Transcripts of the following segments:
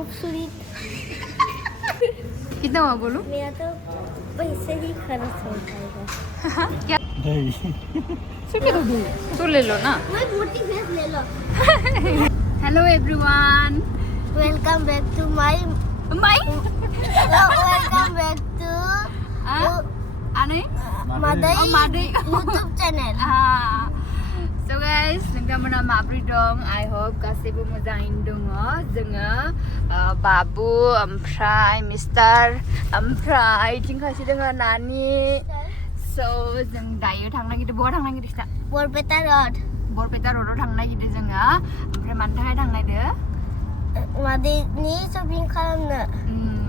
खूबसूरत। कितना हुआ बोलो? मेरा तो पैसे ही खर्च हो जाएगा। क्या? नहीं तो ले लो ना। मैं मोटी भैंस ले लो। Hello everyone, welcome back to my welcome back to Ane? Madai Madai. YouTube channel. So guys, nोंथांमोना माब्रै दं? I hope गासैबो मोजाङैनो दङ। जोङो बाबु ओमफ्राय मिस्टार ओमफ्राय जोंखासि दङ नानि। So जों दायो थांनो नागिरदों। बहा थांनो नागिरदों सिथा? बरपेटा रोड। बरपेटा रोडआव थांनो नागिरदों जोङो। ओमफ्राय मानि थाखाय थांनो नागिरदों? मादैनि शपिं खालामनो।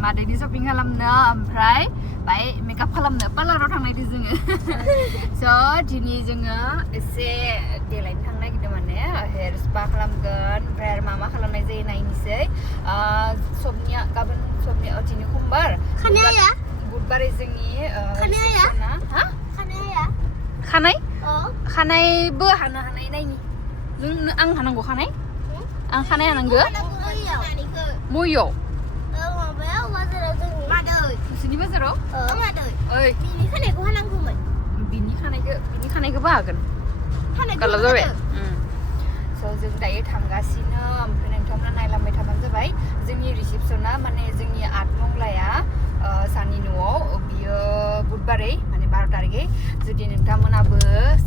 मादैनि शपिं खालामनो ओमफ्राय बाय मेकआप खालामनो पार्लाराव थांनो नागिरदों जोङो। So दिनै जोङो एसे देलायनो थांनो नागिरदों माने हेयार स्पा खालामगोन ओमफ्राय आरो मा खालामनाय जायो नायनोसै। सबनिया गाबोन सबनिया दिनै समबार। खानाया? बुधबारै जोंनि खानाया? हा? खानाया? खानाय? अ। खानायबो हानो हानाय नायनि। आं हानांगौ खानाय? आं खानाय हानांगौ? मयाव? माबायाव बाजाराव जोंनि। मादै। नोंसोरनि बाजाराव? मादै। ओइ। बिनि खानायखौ हानांगौमोन। बिनि खानायखौबो हागोन। गालाव जाबाय। So जों दायो थांगासिनो ओमफ्राय नोंथांमोना नायलांबाय थाबानो जाबाय। जोंनि रिसेपसना माने जोंनि आठमंलाया सानि न'आव बियो बुधबारै माने 12 तारिखै जुदि नोंथांमोनाबो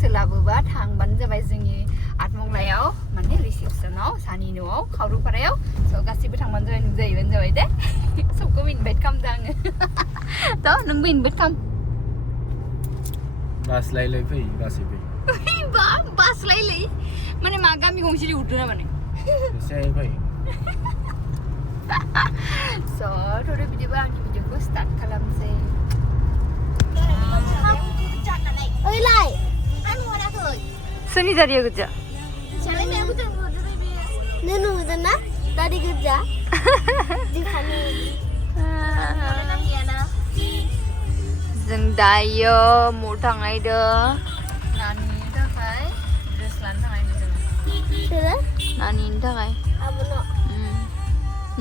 सोलाबोबा थांबानो जाबाय जोंनि आठमंलायाव माने रिसेपसनाव सानि न'आव खावरुपारायाव। So गासिबो थांबानो जाबाय दे। सबखौबो इनभाइट खालामदों आङो। थ' नोंबो इनभाइट खालाम। बास्लायलाय फै गासैबो। बास्लायलै माने मा गामि गंसे लिंहरदों ना माने? एसे फै। So थोरो बिदिबा आंनि भिडिअखौ स्टार्ट खालामसै। ओइ लाय आं हराखै। सोरनि जारिया गोजा? नों नुदों ना? दारि गोजा। दिखानि। जों दायो मु थांनायदों नानिनि थाखाय ड्रेस लानो थांनायदों जों। सोरो? नानिनि थाखाय। आबोनो।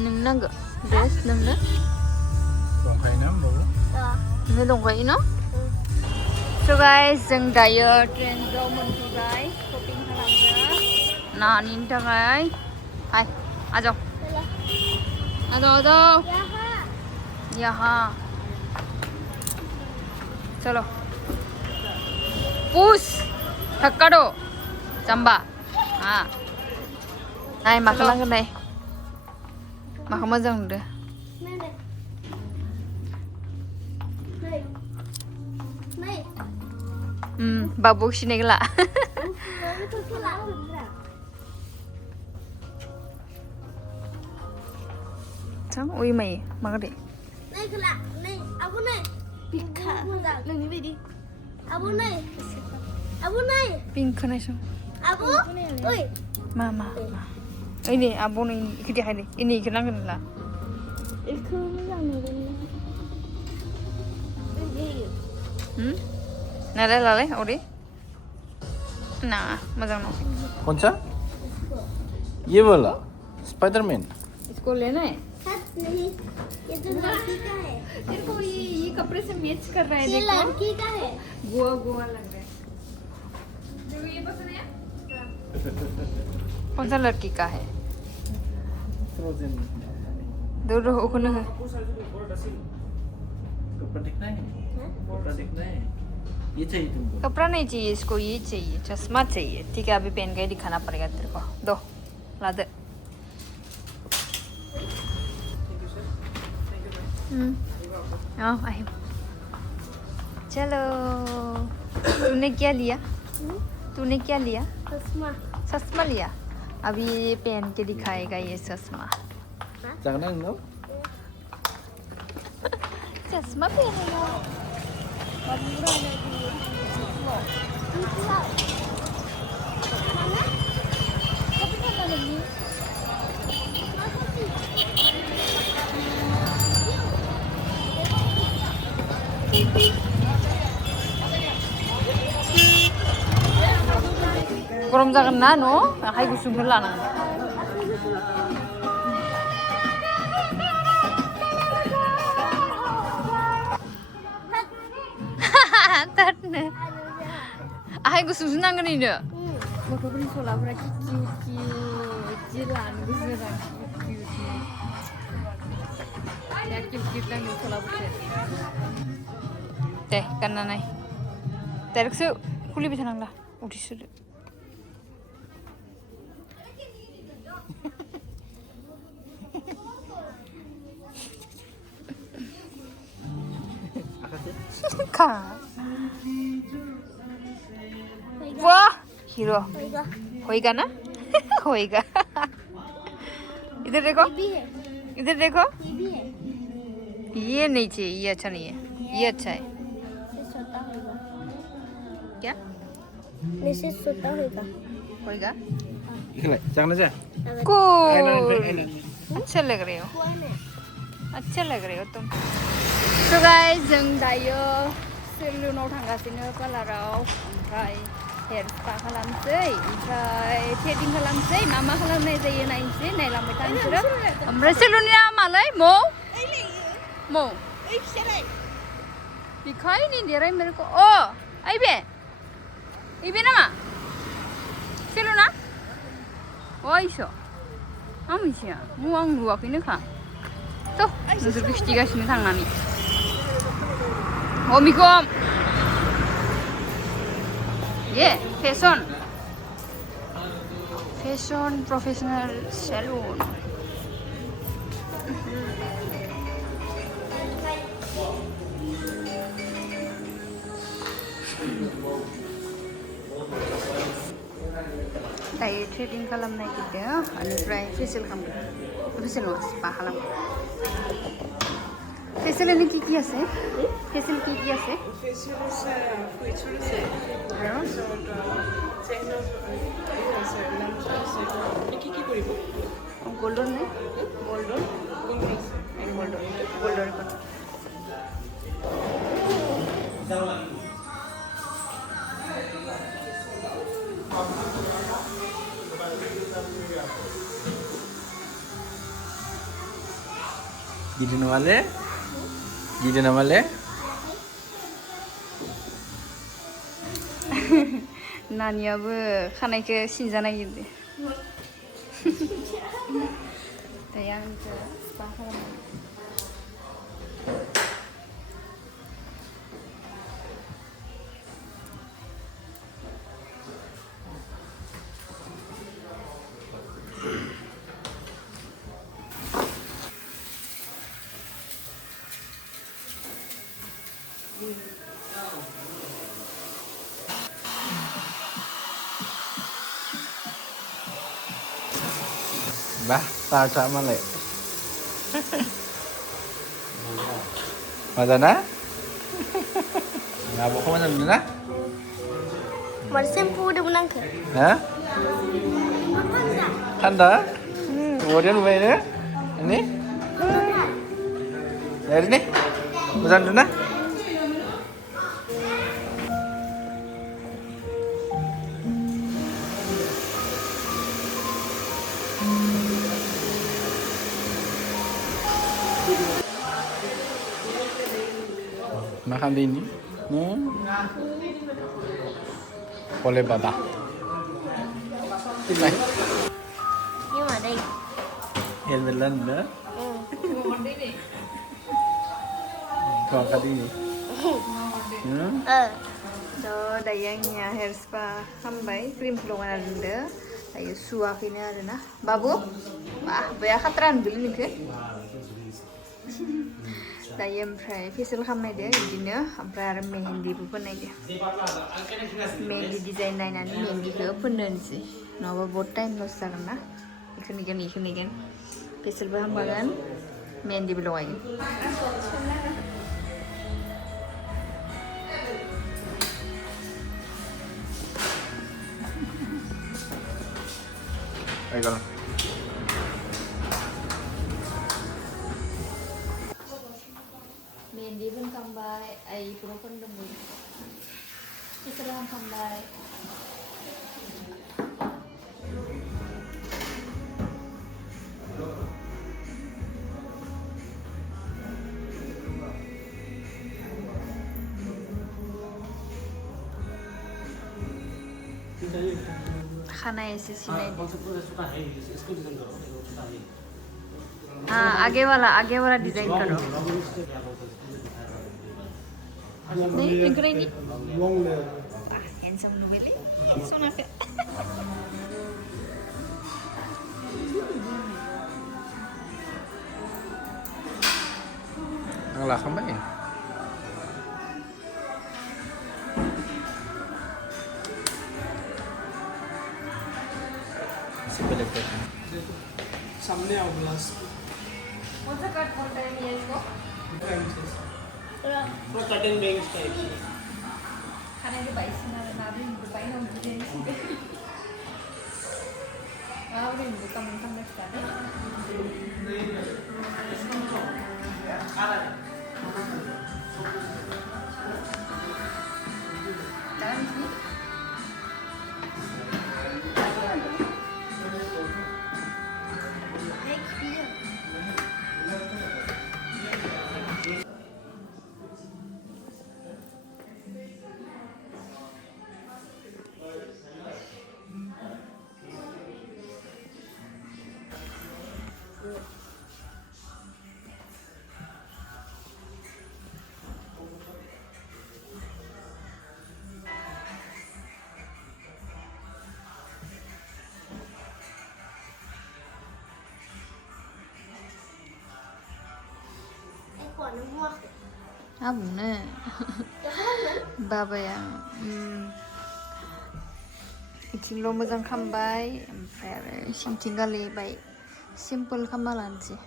नोंनो नांगौ ड्रेस नोंनो? दंखायो ना होमबाबो? नोंनो दंखायो न'? So guys, जों दायो ट्रेन्डआव मोनफैबाय शपिं खालामनो नानिनि थाखाय। हाय आजाव यहाँ चलो पुश धक्का दो जम्बा नाय माखौ लांगोन नाय माखौ मोजां नुदो बाबु सिनायगोन ला Sang ui mày mà cái gì? Này cứ lạ, này, abu này. Pika. Lần này về đi. Abu này. Abu này. Pink cái này sao? Abu. Ui. Mà. Ini abu này cái gì hay đi? Ini cái năng cái là. Itu yang ini. Này đây là lấy, ở đi. Nah, mà rằng nó. कौन सा? ये वाला Spiderman. इसको लेना है? नहीं, ये तो लड़की का है। तेरे को ये कपड़े से मैच कर रहा है ये देखो। लड़की का है। गोवा लग रहा है। देखो ये पसंद है? कौन सा लड़की का है? फ्रोजन। दूर ओखने है। कपड़ा दिखना है? कपड़ा दिखना है? ये चाहिए तुमको? कपड़ा नहीं चाहिए इसको, ये चाहिए, चश्मा चाहिए। ठीक है, अभी पहन के ही दिखाना पड़ेगा तेरे को। दो ला दे। आई चलो। तूने क्या लिया? चश्मा लिया। अभी ये पहन के दिखाएगा ये चश्मा। जाना है ना? चश्मा पहनेगा। गरम जागोन ना न' आखाइ गुसुंखौ लानांगोन। गुसुसो नांगोन इनो 응. गथ'फोरनि सलाफोरा किउट जि लानो गोसो जादों किउट नांगोन सलाफोरखौ दे गानना नाय डाइरेक्टसो खुलिबाय थानांला उदै सोदो 가. 와, हीरो. होइगा होएगा ना? होएगा. इधर देखो. ये भी है इधर देखो. ये भी है ये नहीं चाहिए, ये अच्छा नहीं है. ये अच्छा है. ये छोटा होगा क्या? वैसे छोटा होगा होएगा? Ikan lại, chẳng nó ra. Cool. अच्छा लग रहे हो. कौन है अच्छा लग रहे हो तुम. So guys, जों दायो सेलुनाव थांगासिनो पार्लाराव ओमफ्राय हेयर स्पा खालामसै ओमफ्राय थ्रेडिं खालामसै मा खालामनाय जायो नायनोसै नायलांबाय था नोंसोरो ओमफ्राय सेलुननिया मालाय मौ मौ ओइ फिसालाय दिखाई नहीं दे रहा है मेरे को ओ आइबे इबे नामा सेलुना वाइसो आमिसिया आं नुवाखैनोखा थ' नोंसोरखौ खिथिगासिनो थांनानै अमिकम ये फैशन प्रोफेशनल सैलून दायो थ्रेडिं खालामनो नागिरदों बेनिफ्राय फेसियल खालामगोन फेसियल नङा स्पा खालामगोन फेसियल এনে কি আছে फेसियल কি আছে Facial আছে আৰু কি কি কৰিব গোল্ডন নে গোল্ডন গোল্ডন Gini namanya? नानियाबो खानायखौ सिनजा नागिरदो दायो आंखौ स्पा खालामो Bah, tao sama lại. Madana? Ngabo ko man na? Mar shampoo udah menang ke? Hah? Kanda? Kemudian mana? Ini? Dari ni? Pesan dulu na? Makan di ini. Boleh baba. Ini. Nhưng mà đây Hiện một lần nữa. Còn cái gì? So dayangnya hair spa sampai krim pelongan ada, dayu suakinnya ada nah, babu, wah banyak katran beli nih ke, dayam fry facial kamnya dia, jadinya hampir ada mehendi pun aja, mehendi desain lainnya mehendi ke penuh sih, nawa botain lo sarana, ikan, facial bahan mehendi belum aja. Ayo. Mendi pun kambai, ai pun demi. Kita kambai. खाना ऐसे सिलाई कौन सा पूरा छोटा है इसको design करो ये छोटा है हाँ आगे वाला डिजाइन करो नहीं पिंक नहीं handsome नुवेले सोना पे Ang lakam ba eh? Simple like that. सामने आओ ग्लास कौन सा कट बोलते हैं ये इसको पूरा कटिंग बेंच टाइप खाने के बाईस ना भी दुपाई ना उनकी देनी चाहिए हाँ वो नहीं कम लगता है Abuna babaya iथिंल' मोजां खामबाय ओमफ्राय आरो सिंथिं गालेबाय सिम्पोल खामना लानोसै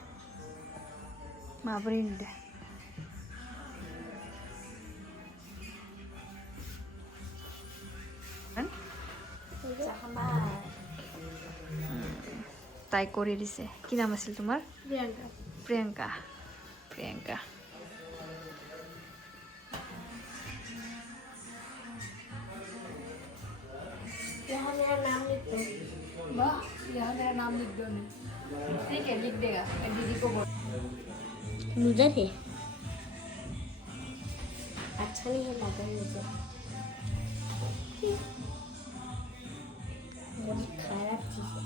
माबोरै नुदों তাই করে দিছে কি নাম আছিল তোমাৰ প্ৰিয়ংকা প্ৰিয়ংকা यहाँ मेरा नाम लिख दो वाह यहाँ मेरा नाम लिख दो नहीं ठीक है लिख देगा दीदी को बोल मुझे थे अच्छा नहीं है लगा मुझे बहुत खराब चीज है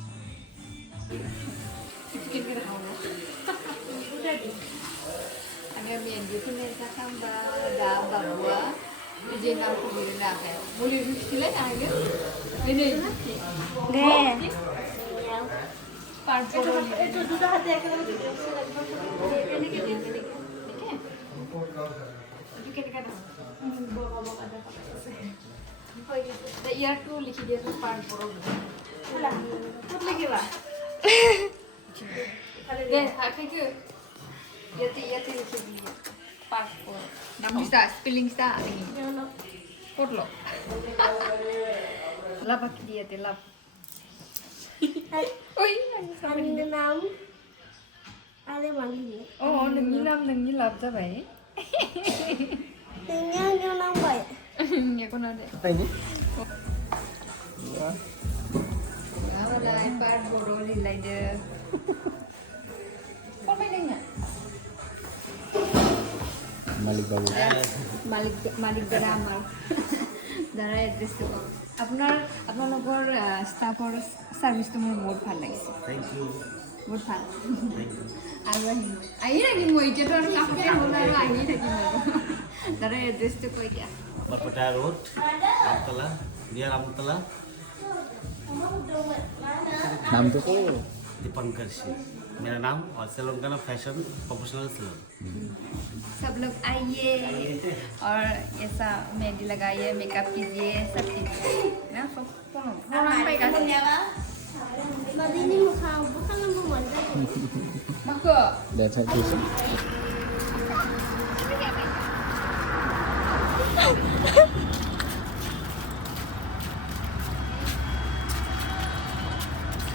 Angga mian di sini saya tambah dah bawa izin aku boleh nak boleh istilah angga ini गए part तो दूसरा हाथ देके Iya tuh liki dia tuh part porog. खुद लगे बा Deh, apa itu? Iya tuh liki dia part porog. Nama kita spelling kita ini. Kod lo. Lap apa dia tuh lap? Oi, Ada नाम ada manggil oh, nengi lap siapa ya? dengan yang नाम baik Ya kau nade. Apa ini? Wala part porog lilai deh. Kau mainnya? Malik Babu. মালিক দ্বাৰা আমাৰ দ্বাৰা এড্ৰেছটো কওক আপোনালোকৰ ষ্টাফৰ ছাৰ্ভিচটো মোৰ বহুত ভাল লাগিছে थैंक यू বহুত ভাল আৰু আহি থাকিম মই এতিয়াতো আৰু কাষতে হ'ল আৰু আহিয়ে থাকিম আৰু দ্বাৰা এড্ৰেছটো কৈ দিয়া Perpeta Road Amtala near Amtala नाम तो को दीपंकर सिंह मेरा नाम और सैलून का नाम फैशन प्रोफेशनल सैलून सब लोग आइए और ऐसा मेहंदी लगाइए मेकअप कीजिए सब कीजिए ना सब pronoun baik kan Madini muka bukan nama mana maka dan satu sih.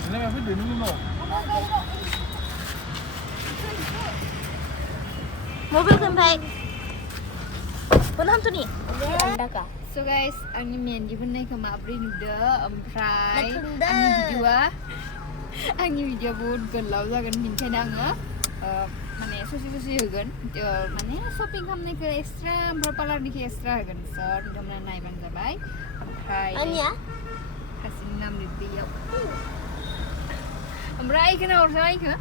Ini apa dia dulu no? mobil sampai Benam tu ni anda kah So guys, आंनि मेहंदी फोननायखौ माब्रै नुदो ओमफ्राय नायथुमदो। आंनि भिडिअआ बहुत गोलाव जागोन बेनिखायनो आङो माने ससे होगोन माने शपिं खालामनायखौ एक्सट्रा ओमफ्राय पार्लारनिखौ एक्सट्रा होगोन स' नोंथांमोना नायबानो जाबाय ओमफ्राय Ania हासिन गावनि नाम लिरदो इयाव ओमफ्राय इखोनो हरसै इखो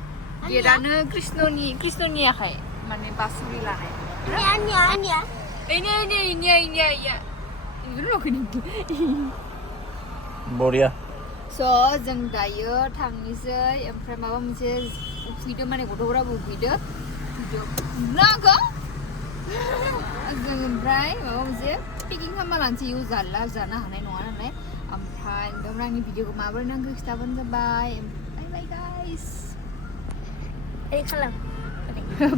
गेटआनो कृष्णनि आखाइ माने बासुरि लानाय Anya. इनिया इखौनो नुखो Boria. So जों दायो थांनोसै ओमफ्राय माबा मोनसे उखैदो माने गथ'फोराबो उखैदो नांगौ जों ओमफ्राय माबा मोनसे पेकिं खालामना लानोसै इयाव जानो हानाय नङा नालाय ओमफ्राय नोंथांमोना आंनि भिडिअखौ माबोरै नांगौ खिथाबानो जाबाय बाय बाय गाइस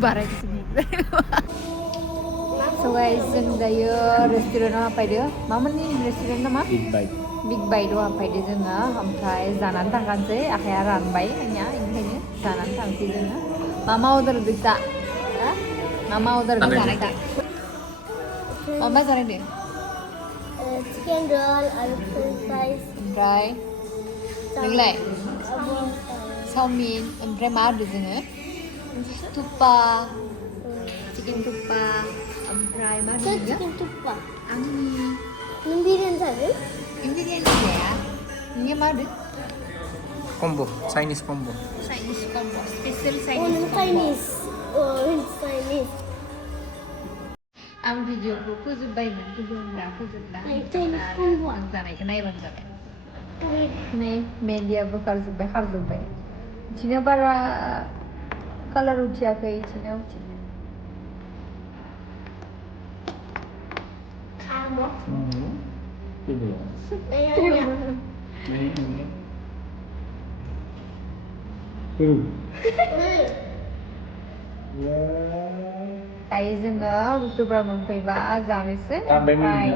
बारायसो So guys जों दायो रेस्टुरेन्टाव हाबफैदो मामोननि रेस्टुरेन्ट नामा Big Bite हाबफैदो जोङो ओमफ्राय जानानै थांखानोसै आखाइया रानबाय आंनिया बेनिखायनो जानानै थांसै जोङो मामा अर्डार होदो मामा अर्डार होदो जानायखौ मामा जानायदो Chicken roll, french fries. ओमफ्राय नोंलाय चावमिन ओमफ्राय मा होदो जोङो थुप्पा चिकेन थुप्पा ओमफ्राय मा होदो जोङो Chicken tuppa. आंनि Nundirin saja. ingredients ya ini मा होदो Combo. Chinese combo. Chinese combo special Oh, Chinese combo Chinese. Oh, Chinese. आं भिडिअखौ फोजोबबायमोन फोजोबला Chinese combo. आं जानायखौ नायबानो जाबाय नै मेन्दियाबो खारजोब्बाय बिदिनो बारा कालार उथियाखै बिदिनो Amo. Itu. दायो जोङो बुस्थुफोरा मोनफैबा जानोसै ओमफ्राय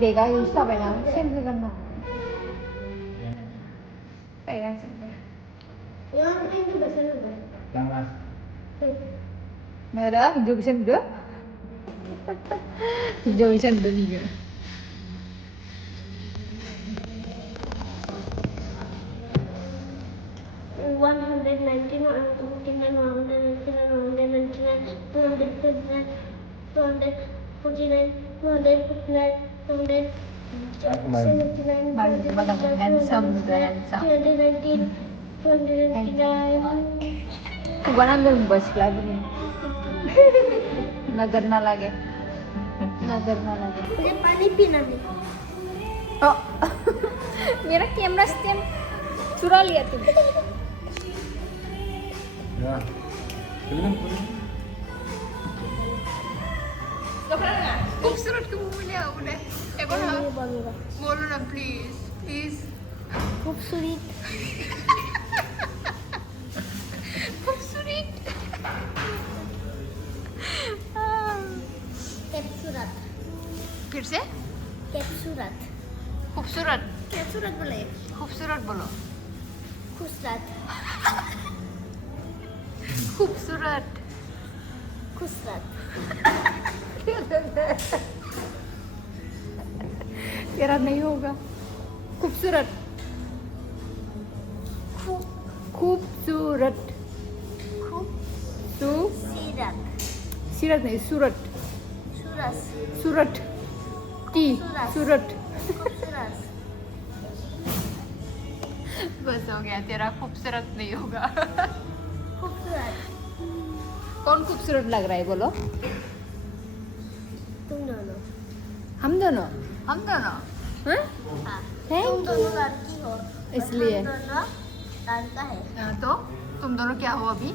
बेगा इउज जाबायना सेम होगोन Yang itu bahasa apa? Merah, hijau bisa juga. Hijau bisa juga. Bukan ambil bos lagi nih. Nagar na lagi. Punya pani pina nih. Oh, मेरा कैमरा स्टैंड चुरा लिया तुम Ya. खूबसूरत क्यों मिले उन्हें एक और Ini bangga. बोलो ना प्लीज खूबसूरत. खूबसूरत Kepsurat. फिर से Kepsurat. खूबसूरत Kepsurat boleh? खूबसूरत बोलो Kusrat. खूबसूरत Kusrat. तेरा नहीं होगा खूबसूरत खूबसूरत Sirat. सीरत नहीं सूरत Suras. सूरत टी सूरत Suras. बस हो गया तेरा खूबसूरत नहीं होगा Kubsurat. कौन खूबसूरत लग रहा है बोलो तुम दोनों. हम दोनों हाँ. हैं तुम दोनों लड़की हो. इसलिए हम दोनों लड़का है. तो तुम दोनों क्या हो अभी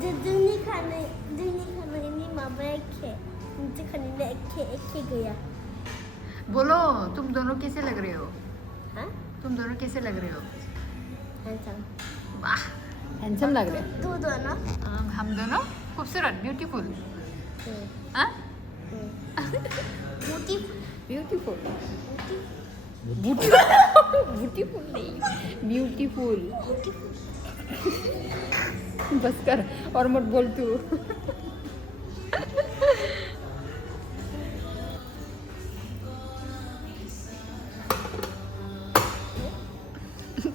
दुनी खाने ini mama ekhe. Nanti खाने ने ekhe गया. बोलो तुम दोनों कैसे लग रहे हो हाँ? तुम दोनों कैसे लग रहे हो Handsome. वाह हैंडसम लग रहे तू दोनों. हो हम दोनों खूबसूरत ब्यूटीफुल हाँ Beautiful. ब्यूटीफुल नहीं ब्यूटीफुल बस कर और मत बोल तू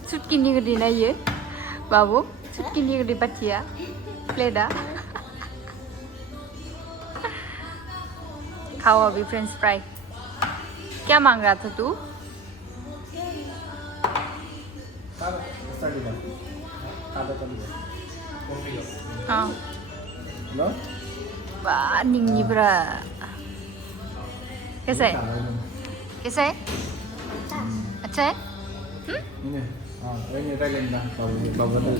Sutkinnya gede na ye, babu. Sutkinnya gede bacia, leda. खाओ अभी फ्रेंच फ्राई। क्या मांग रहा था तू? हाँ वाह निंगी ब्रा कैसा है कैसा है अच्छा है Ini. Ah, ini Thailand dah. Bawa tu.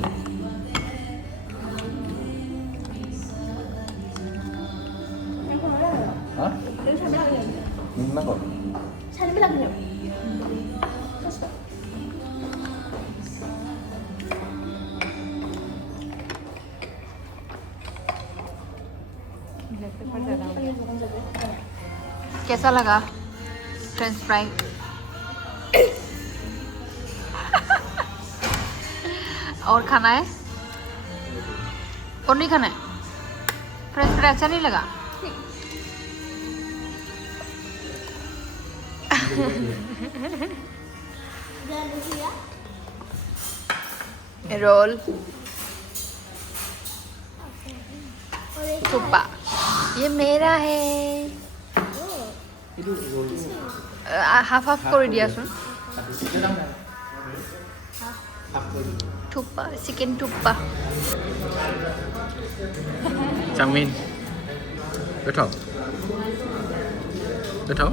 Hah? Mana kau? Saya bilang belum. कैसा लगा फ्रेंच फ्राई? और खाना है और नहीं खाना है? फ्रेंच फ्राई अच्छा नहीं लगा? रोल थुप्पा ये मेरा है हाफ हाफ कर दिया सुन thukpa chicken thukpa Changmin. Betul. Betul.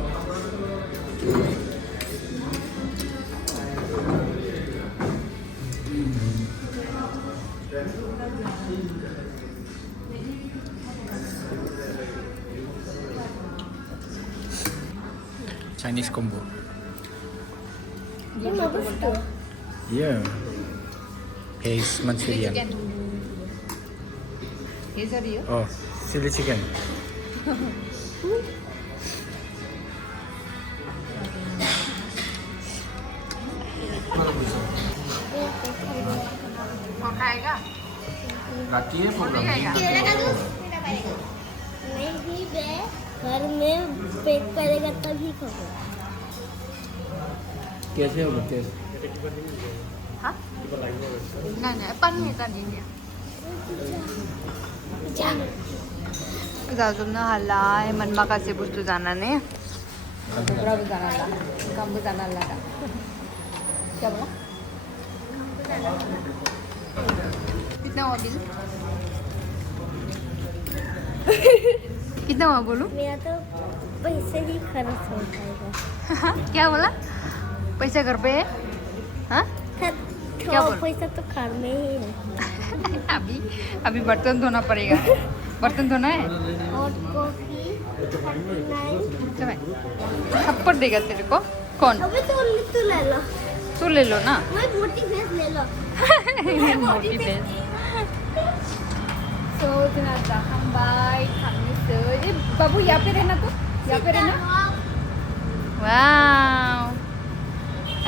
Chinese combo. Ini bagus tuh. Yeah. Paste Manchurian. ये सर ये Oh, chili chicken. कौन खाएगा? Laki ya program. Kira kan tuh नहीं बे घर में पैक करेगा तभी खाओगे। कैसे होगा टेस्ट? हाँ? नहीं नहीं पनीर का नहीं है जाजून हल्लाय मनमा कसे बुस्तू जानाने बराबर जाना ला काम जाना ला क्या बोला कितना हुआ बिल कितना हुआ बोलो मेरा तो पैसे ही खर्च हो जाएगा। क्या बोला पैसा घर पे है हाँ क्या बोल पैसा तो घर में ही है। अभी अभी बर्तन धोना पड़ेगा बर्तन धोना है और कॉफी थप्पड़ देगा तेरे को कौन अबे तो ले लो तू ले लो ना मैं मोटी भैंस ले लो मोटी भैंस so ternyata hambai kami se babu यहाँ पे रहना तो यहाँ पे रहना वाह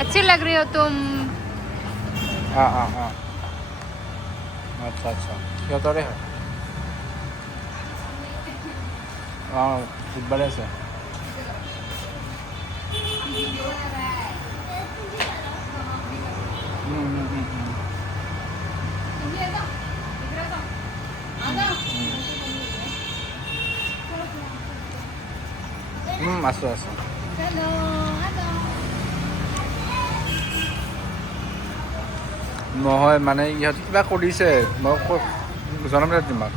अच्छी लग रही हो तुम हाँ अच्छा क्या तो रहे हो हाँ बड़े से masuk নহয় মানে ইহঁতে কিবা কৰিছে মই জনাম দে তোমাক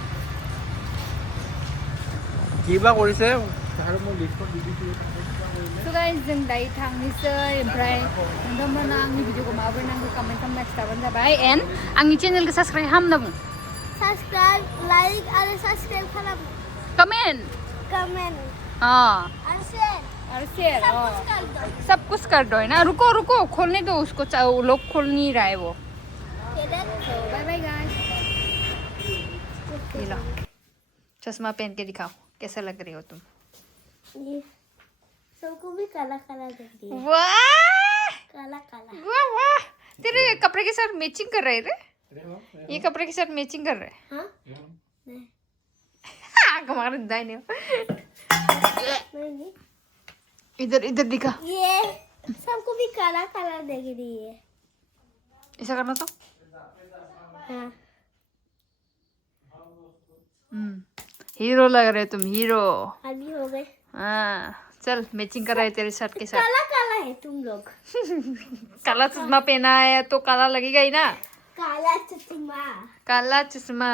কিবা কৰিছে আৰু মই লিষ্টত দি দিছোঁ So guys जों दायो थांनोसै ओमफ्राय नोंथांमोना आंनि भिडिअखौ माबोरै नांगौ कमेन्ट खालामना खिथाबानो जाबाय एन्ड आंनि चेनेलखौ साबस्क्राइब खालामना बुं सब्सक्राइब लाइक और सब्सक्राइब खालाम कमेंट हाँ और शेयर सब कुछ कर दो सब कुछ कर दो है ना रुको खोलने दो उसको वो लोग खोल नहीं रहा है वो बाय बाय गाइस ये लो चश्मा पहन के दिखाओ कैसा लग रही हो तुम ये सबको भी काला काला दिख रही है वाह काला वाह तेरे कपड़े के साथ मैचिंग कर रहे रे ये कपड़े के साथ मैचिंग कर रहे हाँ कमाल दाई ने नहीं इधर दिखा ये सबको भी काला काला दिख रही है ऐसा करना तो हाँ हीरो लग रहे तुम हीरो अभी हो गए हाँ चल मैचिंग कर रहे तेरे शर्ट के साथ। काला काला है तुम लोग। काला चश्मा पहना है तो काला लगेगा ही ना। काला चश्मा। काला चश्मा